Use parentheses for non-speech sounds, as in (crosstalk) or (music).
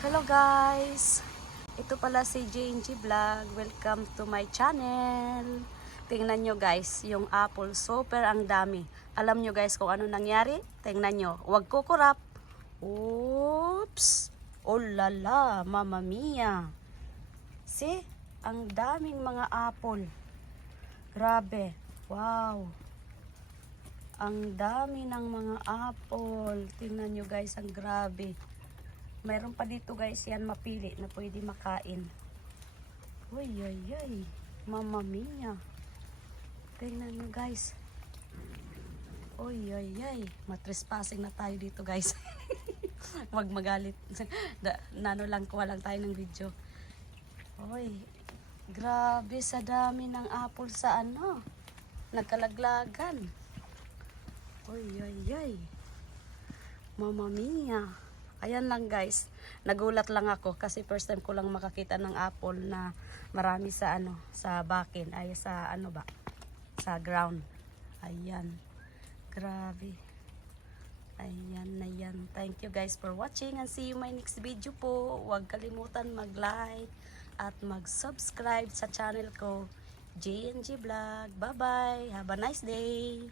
Hello guys! Ito pala si JNG Vlog. Welcome to my channel. Tingnan nyo guys, yung apple super ang dami. Alam nyo guys kung ano nangyari? Tingnan nyo. Huwag kukurap. Oops! Oh la la, mama mia. See? Ang daming mga apple. Grabe. Wow. Ang dami ng mga apple. Tingnan nyo guys, ang grabe. Mayroon pa dito guys yan mapili na pwede makain. Uy, ay, ay. Mamma mia. Tingnan nyo guys. Uy, ay, ay. Matrespassing na tayo dito guys. (laughs) Wag magalit. (laughs) nano lang, kuha lang tayo ng video. Uy, grabe sa dami ng apple sa ano. Nagkalaglagan. Uy, ay, ay. Mamma mia. Ayan lang guys. Nagulat lang ako kasi first time ko lang makakita ng apple na marami sa ano, sa bakin. Ay sa ano ba? Sa ground. Ayan. Grabe. Ayan na yan. Thank you guys for watching and see you my next video po. Huwag kalimutan mag-like at mag-subscribe sa channel ko. JNG Vlog. Bye-bye. Have a nice day.